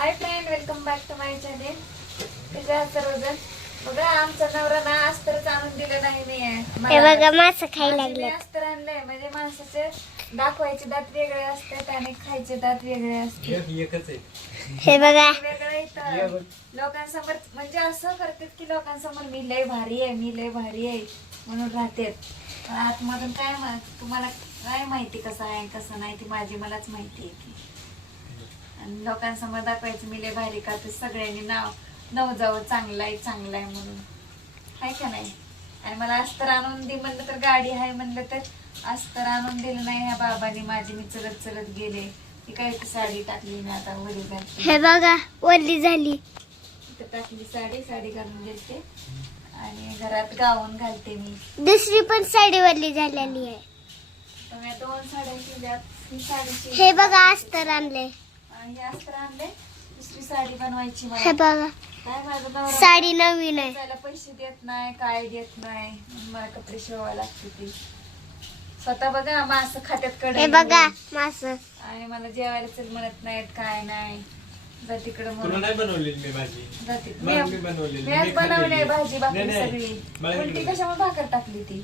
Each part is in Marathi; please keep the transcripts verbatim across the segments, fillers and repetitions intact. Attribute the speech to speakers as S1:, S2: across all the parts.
S1: High friend, welcome back to my channel. तुझ्या सर्वजण बघा, आमचा नवरा ना अस्तरच आणून दिलं नाही नाहीये.
S2: बघा मासे खायला लागले.
S1: अस्तर आणलंय म्हणजे माणसाचे दाखवायचे दात वेगळे असतात आणि खायचे दात वेगळे असतात.
S2: हे बघा
S1: वेगळं इथं लोकांसमोर म्हणजे असं करतात की लोकांसमोर मी लय भारी आहे, मी लय भारी आहे म्हणून राहतात. आतमधून काय तुम्हाला काय माहिती कसं आहे कसं नाही ती माझी मलाच माहिती आहे की. आणि लोकांसमोर दाखवायचं मी लय भारी का, तर सगळ्यांनी नाव नव जावं चांगलं आहे चांगलं आहे म्हणून, आहे का नाही. आणि मला अस्तर आणून दे म्हणलं तर गाडी आहे म्हणलं तर अस्तर आणून दिलं नाही ह्या बाबांनी. माझी मी चलत चलत गेले, ती काय ती साडी टाकली मी आता वरी घालते.
S2: हे बघा ओली झाली.
S1: इथं टाकली साडी, साडी घालून घेते आणि घरात गाऊन घालते मी.
S2: दुसरी पण साडी ओली झालेली आहे.
S1: तर मी दोन साड्या केल्यात. ही साडी
S2: हे बघा अस्तर आणले.
S1: हे अस्तर आणले, दुसरी साडी बनवायची मला.
S2: हे बघा
S1: काय माझं नवरा
S2: साडी नवीन आहे.
S1: त्याला पैसे देत नाही, काय देत नाही, मला कपडे शिवायला लागते ती. स्वतः बघा मास खात्यात कडे.
S2: हे बघा मास.
S1: आणि मला जेवायला चल म्हणत नाहीत, काय नाही. जा तिकडं
S3: तुला नाही बनवलेली मी भाजी.
S1: जाते
S3: मला मी बनवलेली.
S1: मी आज
S3: मी
S1: बनवली
S3: खाल्लेली.
S1: भाजी भाकरी
S3: नाही, नाही.
S1: सगळी.
S3: मला
S1: उलटी
S3: इकडे.
S1: कशामुळे भाकर टाकली ती.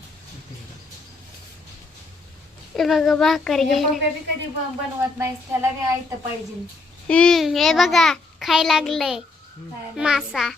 S2: हे बघा भाकर
S1: हे
S2: घे.
S1: पप्पा बी कधी ब- बनवत नाही, त्याला बी आयत पाहिजे.
S2: हम्म हे बघा खायला लागले
S1: खायला.
S2: मासा.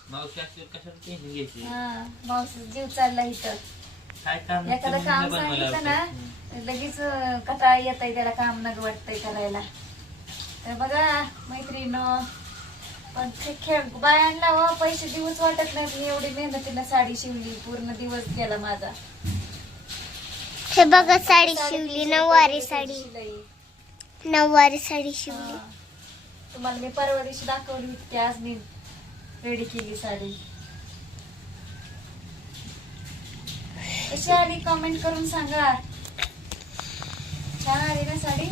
S1: हा, मावशी जीव चालला इथं. एखादं काम सांगितलं ना लगेच कटाळा येत आहे त्याला, काम नग वाटतंय करायला. तर बघा मैत्रिणीनं पण खे- खेळ बायांना हो पैसे दिवस वाटत नाही. मी एवढी मेहनतीनं साडी शिवली, पूर्ण दिवस गेला माझा.
S2: हे बघा साडी शिवली, नऊवारी साडी.
S1: शिलाई.
S2: नऊवारी साडी शिवली.
S1: हा. तुम्हाला मी परवा दिवशी दाखवली होती, आज मी रेडी केली साडी. कशी आली कमेंट करून सांगा. छान आली ना साडी.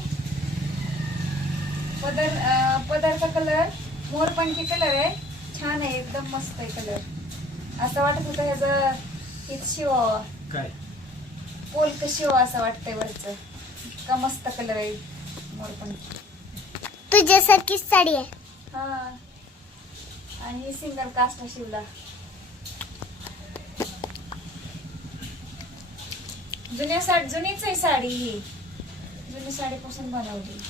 S1: पदर अं, पदरचा कलर मोरपंखी कलर आहे, छान आहे एकदम मस्त आहे कलर. असं वाटत होतं ह्याचं हेच शिवावं,
S3: काय
S1: पोलक शिवावं असं वाटतंय वरचं. इतका मस्त कलर आहे मोरपंखी.
S2: तुझ्यासारखीच साडी आहे.
S1: हा, आणि सिंगल कास्ट शिवला. जुन्या साडी जुनीच आहे साडी ही, जुनी साडीपासून बनवली.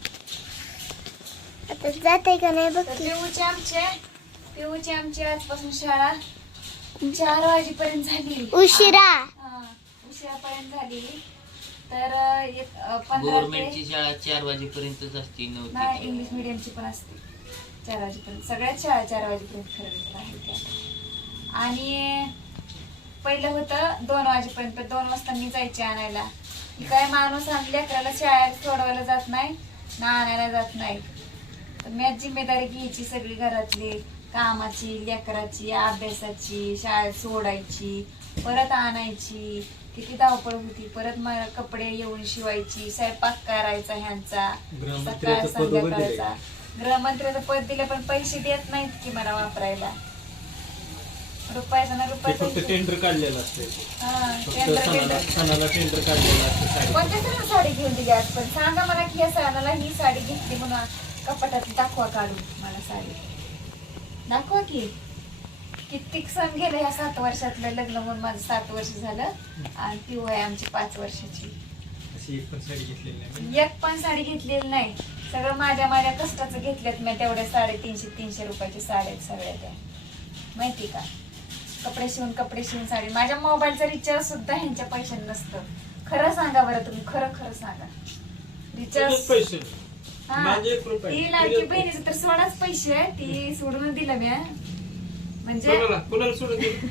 S2: आता जाते का नाही बघ
S1: तर
S2: की.
S1: पिऊची आमचे पिऊची आमची आजपासून शाळा चार वाजेपर्यंत झाली.
S2: उशिरा.
S1: हा, उशिरापर्यंत झाली. तर एक अं, पंधरा ते
S4: गव्हर्नमेंटची शाळा चार वाजेपर्यंतच असते. नऊ
S1: नाही,
S4: ते
S1: इंग्लिश मिडियमची पण असते चार वाजेपर्यंत. सगळ्याच शाळा चार वाजेपर्यंत खरं आहे त्या. आणि पहिलं होतं दोन वाजेपर्यंत. दोन वाजता मी जायचे आणायला. की काय माणूस आणले लेकराला शाळेत सोडवायला जात नाही ना आणायला जात नाही. तर मी आज जिम्मेदारी घ्यायची सगळी, घरातली कामाची, लेकराची, अभ्यासाची, शाळेत सोडायची, परत आणायची. किती धावपळ होती. परत मला कपडे येऊन शिवायची, स्वयंपाक करायचा ह्यांचा सकाळ संध्याकाळचा. गृहमंत्र्याचं पद दिलं पण पैसे देत नाहीत की मला वापरायला. रुपयाचा ना
S3: ते फक्त
S1: रुपयाचा.
S3: टेंडर काढलेलं असते.
S1: हा,
S3: फक्त
S1: टेंडर
S3: सणाला
S1: टेंडर.
S3: सणाला टेंडर काढलेलं असतं साडी.
S1: कोणत्या सणाला साडी घेऊन दिली आज? पण सांगा मला की या सणाला ही साडी घेतली म्हणून कपाटात दाखवा, काढून मला साडी दाखवा की. कित्येक सण गेले ह्या सात वर्षातलं. लग्न म्हणून माझं सात वर्ष झालं आणि ती वय आमची पाच वर्षाची.
S3: अशी एक पण साडी घेतलेली नाही.
S1: एक पण साडी घेतलेली नाही. सगळं माझ्या माझ्या कष्टाचं घेतल्यात मी. तेवढ्या साडेतीनशे तीनशे रुपयाची साड्या आहेत सगळ्या त्या, माहिती का. कपडे शिवून कपडे शिवून साडी. माझ्या मोबाईलचं रिचार्ज सुद्धा ह्यांच्या पैशाने नसतं. खरं सांगा बरं तुम्ही, खरं खरं सांगा.
S3: तुझेच
S1: रिचार्ज
S3: पैसे.
S1: हा,
S3: माझे एक रुपये.
S1: ती लाडकी
S3: तुझेच
S1: बहिणीचं तर सोडाच पैसे आहे, ती सोडून दिलं मी. म्हणजे
S3: कोणाला कोणाला सोडून दिलं?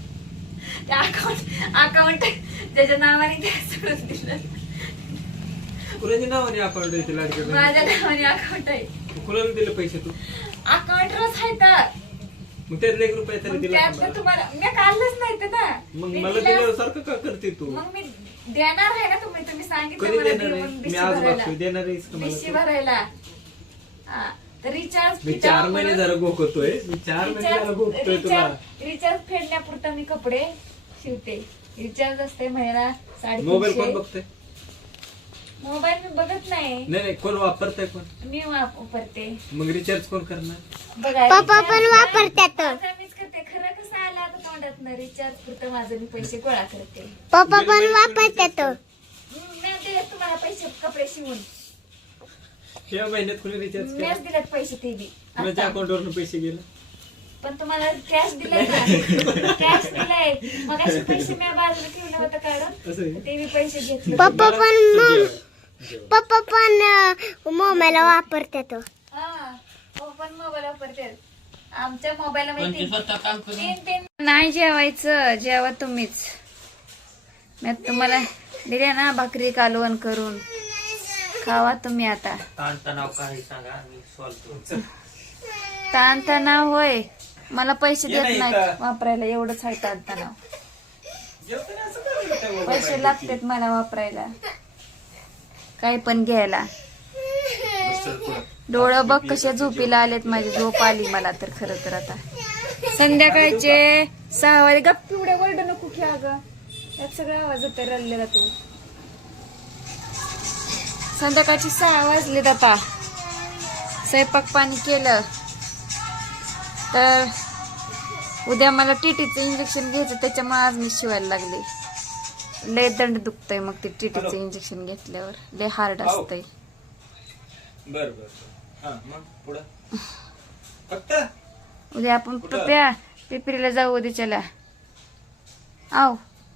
S1: अकाउंट अकाउंट त्याच्या नावाने ते सोडून दिलं.
S3: कुणाच्या नावाने अकाउंट आहे ते लाडक्या
S1: माझ्या
S3: बहिणीचं?
S1: नावाने अकाउंट आहे.
S3: कुणाला दिले पैसे तू?
S1: अकाउंट रोज आहे तर
S3: मग त्यातले एक रुपये तरी
S1: मग
S3: दिला का
S1: त्यातलं
S3: मला?
S1: तुम्हाला मी काढलंच नाही तर ना.
S3: मग
S1: मी
S3: मला
S1: दिलं-
S3: दिल्यावर सारखं का करते तू?
S1: मग मी देणार आहे ना. तुम्ही तुम्ही सांगितलं
S3: कधी
S1: मला
S3: देणार
S1: देऊन
S3: आहे? मी
S1: बिशी
S3: आज
S1: भरायला.
S3: बघतोय. देणार आहेस का
S1: बिशी
S3: मला तू?
S1: भरायला. हा, तर रिचार्ज
S3: मी चार महिने जरा गोकतोय. मी चार महिने जरा गोकतोय तुला.
S1: रिचार्ज फेडण्यापुरतं मी कपडे शिवते. रिचार्ज असते महिना
S3: मोबाईल कोण
S1: साडेतीनशे.
S3: बघतोय?
S1: मोबाईल मी बघत नाही.
S3: नाही नाही कोण वापरतंय कोण
S1: मी वापरते.
S3: मग रिचार्ज कोण करणार?
S1: बघा
S2: पप्पा पण वापरतात.
S1: आता मीच करते. खरं कसं आलं आता तोंडात न रिचार्ज पुरतं माझं मी पैसे गोळा करते.
S2: पप्पा पण वापरतात.
S1: हम्म, मी दिले तुम्हाला पैसे कपडे शिवून.
S3: या महिन्यात कोणी रिचार्ज केला?
S1: मीच दिलेत पैसे ते बी
S3: कोणाच्या
S1: आता.
S3: अकाउंट वरून पैसे गेले?
S1: पण तुम्हाला कॅश दिलाय ना. कॅश दिलाय. मग असे पैसे मी बाजूला ठेवलं होतं काढून
S3: असं आहे?
S1: ते बी पैसे घेतले.
S2: पप्पा पण
S3: जेवण.
S2: मग
S3: जेवण.
S2: पप्पा पण मोबाईल वापरतात.
S1: हा हो पण मोबाईल वापरते. आमच्या मोबाईल
S4: पण ती
S1: मध्ये
S4: स्वतः काम करून
S1: तीन तीन नाही जेवायचं. जेवा तुम्हीच. मी तुम्हाला दिले ना भाकरी कालवण करून. खावा तुम्ही आता.
S4: ताणतणाव काही सांगा मी सॉल्व्ह करू.
S1: ताणतणाव होय. मला पैसे
S3: ये
S1: देत
S3: नाही
S1: नाहीत
S3: इथं.
S1: वापरायला. एवढंच आहे ताणतणाव.
S3: जेवताना असं करायला काय बाबा?
S1: पैसे लागतात मला वापरायला. काही पण घ्यायला.
S3: बस चल पुढं.
S1: डोळं बघ कशा झोपीला आलेत. माझी झोप आली मला तर खरं तर आता. संध्याकाळचे सहा वाजे गप्प एवढ्या वर्ड नको की अगं. यात सगळा आवाज होता रडलेला तू. संध्याकाळची सहा वाजलेत आता. स्वयंपाक पाणी केलं तर उद्या मला टीटीचं इंजेक्शन घ्यायचं. त्याच्यामुळे आज मी शिवायला लागले. लय दंड दुखतय मग ते टीटीचं इंजेक्शन घेतल्यावर. लय हार्ड असतंय.
S3: बर बर हा मग पुढं फक्त
S1: उद्या आपण पप्या पिपरीला जाऊ उद्याच्याला. आव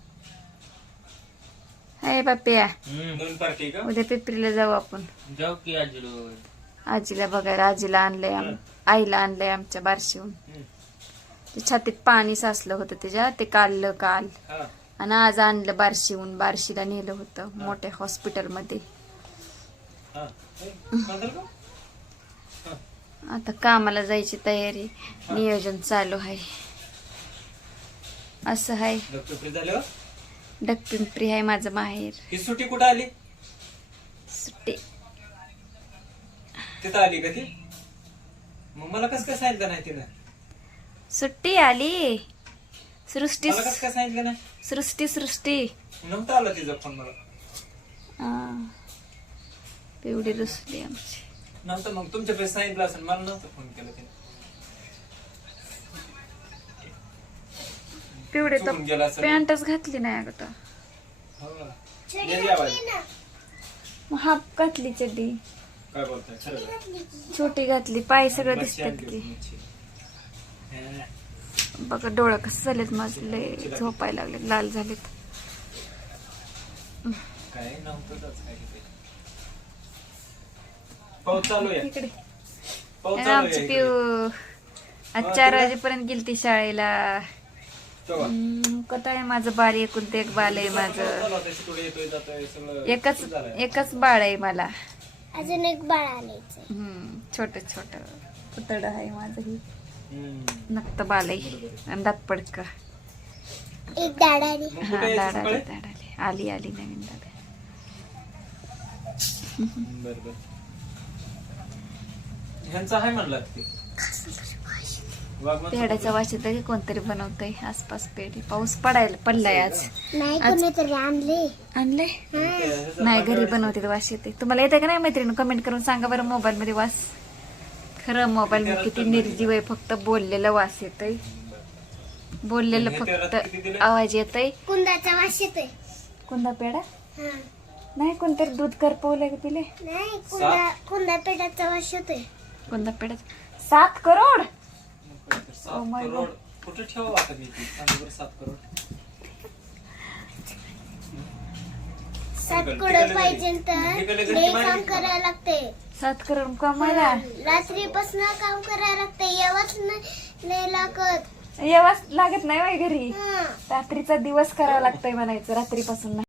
S1: हाय पप्या
S3: दोन पार्टी का?
S1: उद्या पिपरीला जाऊ आपण.
S4: जाऊ की आजीलो.
S1: आजीला बघायला. आजीला आणलंय आम- आईला आणलंय आमच्या बारशीहून.
S3: हम्म.
S1: ते छातीत पाणी साचलं होतं त्याच्या. ते काढलं काल.
S3: हा
S1: आणि आज आणलं बारशीहून. बारशीला नेलं होतं मोठ्या हॉस्पिटलमध्ये.
S3: हा हे, बांधलं का?
S1: आता कामाला जायची तयारी. नियोजन चालू आहे. असं आहे.
S3: डॉक्टर फ्री झाल्यावर
S1: डगपिंपरी आहे माझं माहेर.
S3: ही सुट्टी कुठं आली?
S1: सुट्टी
S3: तिथं आली का ती? मग मला कसं काय सांगितलं नाही तिनं?
S1: सुट्टी आली. सृष्टी
S3: मला कसं काय सांगितलं नाही?
S1: सृष्टी सृष्टी
S3: नव्हता आला तिचा फोन मला.
S1: हा. पिवडी रुसली आमची.
S3: नव्हतं मग तुमच्या पैसे सांगितलं असेल. मला नव्हतं फोन केला तिने.
S1: पिवडे तर
S3: चुकून गेला असेल.
S1: पॅन्टच घातली नाही अगं तर.
S3: हो का? ये या बाई.
S1: मग हाफ घातली चड्डी.
S3: काय बोलताय खरं का?
S1: छोटी घातली. पाय सगळं
S3: मच्छी
S1: दिसतात
S3: आणली
S1: की.
S3: होती, मच्छी. हा.
S1: बघा डोळं कसं झालेत माझे. लय झोपायला लागले. लाल झालेत.
S3: काय नव्हतंच काय ते. पाऊस चालू आहे.
S1: इकडे
S3: पाऊस
S1: आणि
S3: चालू
S1: आमची
S3: आहे
S1: पिऊ
S3: इकडे.
S1: आज
S3: हा,
S1: चार
S3: तिला?
S1: वाजेपर्यंत गेलती शाळेला.
S3: तेव्हा.
S1: कत आहे माझं बाल. एकूण ते एक बाल आहे माझं.
S3: चालू होतं, शितोडे येतोय, जातोय, सगळं
S1: एकच
S3: सुरू झालंय.
S1: एकच बाळ आहे मला.
S2: अजून एक बाळ आणायचं.
S1: हम्म छोट छोट पुतळ आहे माझं. ही
S3: हम्म.
S1: नक्त बाल आहे. आणि दात पडका.
S2: एक दाडाने.
S3: मग
S1: हा
S3: कुठे यायचं
S1: दाड आली
S3: सकाळी?
S1: दाड आली. आली आली नवीन दाड.
S3: बर बर. ह्यांचा आहे म्हणला ते वाघमारे
S1: पेड्याचा वास येतं की कोणतरी बनवतंय आसपास पेढे. पाऊस पडायला पडलाय आज.
S2: नाही
S1: आज-
S2: कोणीतरी आणले.
S1: आणले
S3: ह्याचा
S1: नाही घरी
S3: पाठवायचं.
S1: बनवते वास येते. तुम्हाला येते का नाही मैत्रीण? कमेंट करून सांगा बरं. मोबाईल मध्ये वास. खरं मोबाईल मध्ये किती निर्जीव आहे. फक्त बोललेलं वास येतय. बोललेलं
S3: हे तेलात
S1: फक्त
S3: किती दिले?
S1: आवाज येतय.
S2: कुंदाचा वास येतोय.
S1: कोणता पेढा?
S2: हा.
S1: नाही कोणतरी दूध करपवलंय का तिले?
S2: नाही कुंदा कुंदा पेटाचा वास येतोय.
S1: कोणता पेढा? सात करोड.
S3: सात
S1: Oh my
S3: करोड कुठे ठेवा आता मी ती? सांगा बरं, सात करोड
S2: सात
S3: तिकडे-
S2: करोड
S3: तिकडे
S2: पाहिजे
S3: घरी-
S2: तर
S3: तिकडे घरी
S2: लई
S3: माहिती
S2: काम
S3: का?
S2: करायला लागते.
S1: सात करोड कमायला
S2: रात्रीपासून काम करायला लागते. यावंच नाही लागत.
S1: येवाच लागत नाही बाई घरी.
S2: हा.
S1: रात्रीचा दिवस करावा लागतोय म्हणायचं. रात्रीपासून नाही.